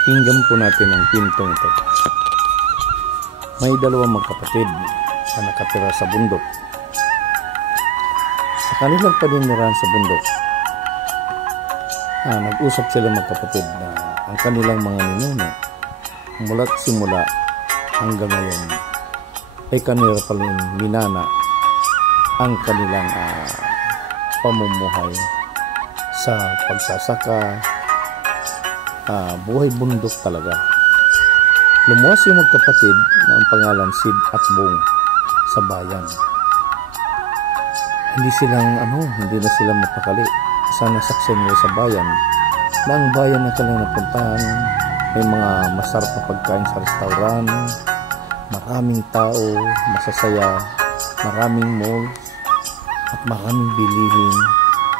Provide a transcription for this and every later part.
Pakinggan po natin ang kwentong ito. May dalawang magkapatid na nakatira sa bundok. Sa kanilang paninirahan sa bundok, nag-usap sila magkapatid na ang kanilang mga ninuno mula't simula hanggang ngayon ay kanila pa rin minana ang kanilang pamumuhay sa pagsasaka, buhay bundok talaga. Lumuwas yung magkapatid na ang pangalan Sid at Bong sa bayan. Hindi na sila mapakali. Sana saksen nila sa bayan na ang bayan na kanilang napuntahan may mga masarap na pagkain sa restaurant, maraming tao, masasaya, maraming mall at maraming bilihin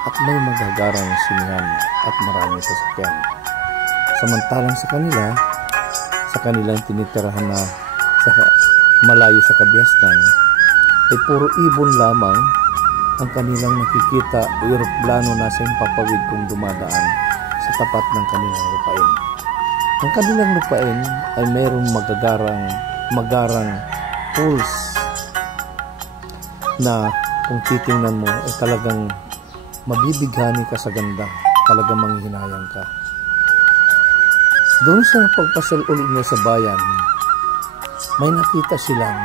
at may magagarang sinihan at maraming sasakyan. Samantalang sa kanilang tinitirahan na malayo sa kabiasnan ay puro ibon lamang ang kanilang nakikita o eroplano na sa impapawid kung dumadaan sa tapat ng kanilang lupain. Ang kanilang lupain ay mayroong magarang pools na kung titingnan mo ay talagang mabibighani ka sa ganda, talagang manghihinayang ka. Doon sa pagpasal ulit niya sa bayan, may nakita silang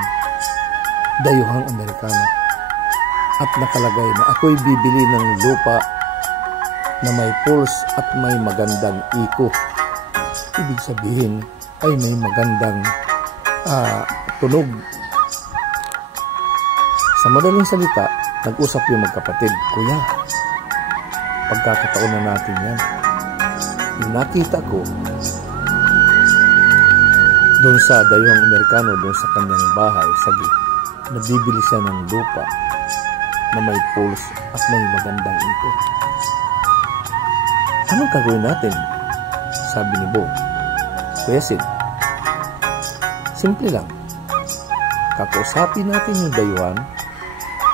dayuhang Amerikano at nakalagay na ako'y bibili ng lupa na may pools at may magandang iko. Ibig sabihin ay may magandang tunog. Sa madaling salita, nag-usap yung magkapatid, "Kuya, pagkakataon na natin yan." Yung nakita ko doon sa dayuhang Amerikano, doon sa kanyang bahay, nabibili siya ng lupa na may pools at may magandang iko. Anong gagawin natin? Sabi ni Bo. Kuya Sid, simple lang. Kakausapin natin yung dayuhan,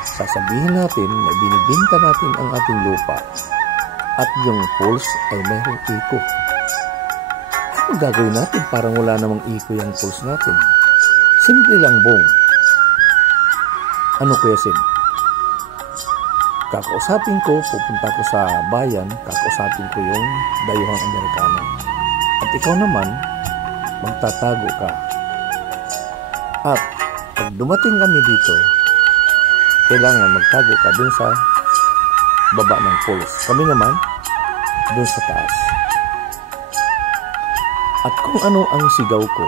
sasabihin natin na binibinta natin ang ating lupa at yung pools ay mayroong iko. Anong gagawin natin? Parang wala namang iko yung pools natin. Simple lang, Bong. Ano, Kuya Sid? Kakausapin ko, pupunta ko sa bayan, kakausapin ko yung dayuhang Amerikano. At ikaw naman, magtatago ka. At pag dumating kami dito, kailangan magtago ka dun sa baba ng pools. Kami naman, dun sa taas. At kung ano ang sigaw ko,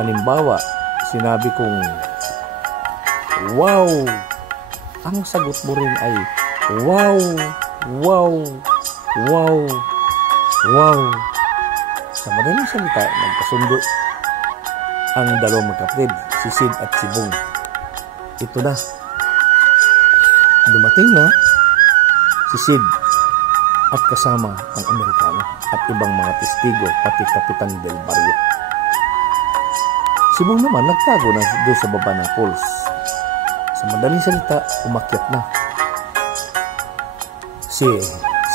halimbawa, sinabi kong, "Wow!" Ang sagot mo rin ay, "Wow! Wow! Wow! Wow!" Sa madaling salita, nagkasundo ang dalawang magkapatid, si Sid at si Bong. Ito na. Dumating na si Sid at kasama ang Amerikano at ibang mga testigo, pati Kapitan Del Barrio. Si Bong naman nagtago na doon sa baba ng pools. Sa madaling salita, umakyat na. Si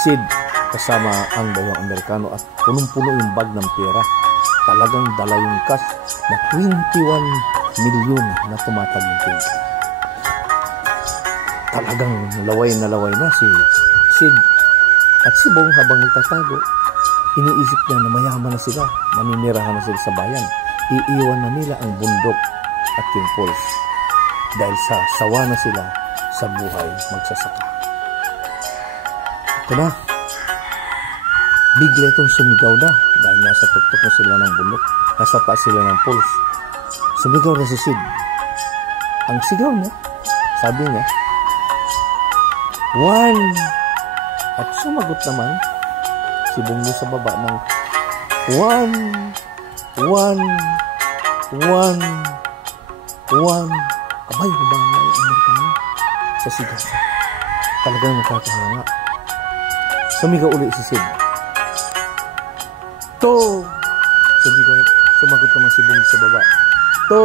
Sid kasama ang dalawang Amerikano at punong-puno yung bag ng pera. Talagang dala yung cash na 21 milyon na tumatagin. Talagang laway na si Sid. At si Bong habang nagtatago, iniisip niya na mayaman na sila, maninirahan na sila sa bayan. Iiwan na nila ang bundok at yung pools. Dahil sawa na sila sa buhay magsasaka. Ito na. Bigla itong sumigaw na dahil nasa tuktok na sila ng bundok. Nasa taas sila ng pools. Sumigaw na si Sid. Ang sigaw niya, sabi niya, "One!" At sumagot naman si Bong sa baba ng, "One! One! One! One!" Abay, hubanga yung Amerikano sa sigaw siya. Talagang nakakahanga. Sumigaw ulit si Sid. "To!" Sumagot naman si Bong sa baba. "To!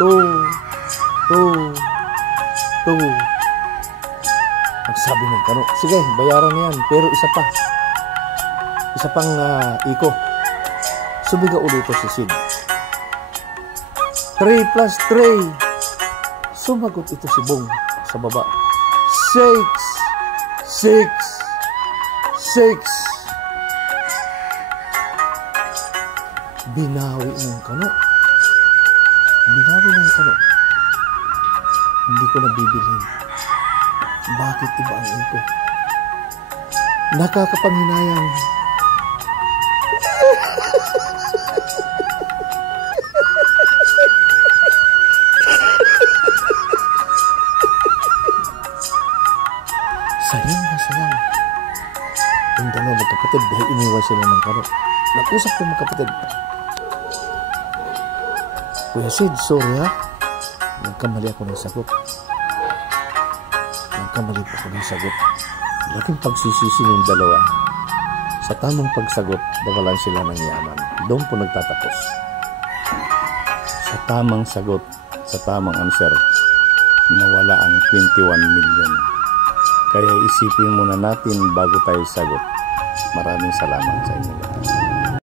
To! To! To!" Ang sabi ng kano, "Sige, bayaran yan, pero isa pa." Isa pang iko. Sumigaw ulit ito si Sid. 3 plus 3. Sumagot ito si Bong sa baba. 6. 6. Binawi ng kano. Hindi ko nabibilhin. Bakit iba ang iko? Nakakapanghinayang. Sayang na sayang. Yung dalawa magkapatid dahil iniwan sila ng kano. Nag-usap yung magkapatid. Kuya Sid, sorry ha. Nagkamali ako ng sagot. Laking pagsisisi ng dalawa. Sa tamang pagsagot, nawalan sila ng yaman. Doon po nagtatapos. Sa tamang sagot, sa tamang answer, nawala ang 21 million. Kaya isipin muna natin bago tayo sagot. Maraming salamat sa inyo.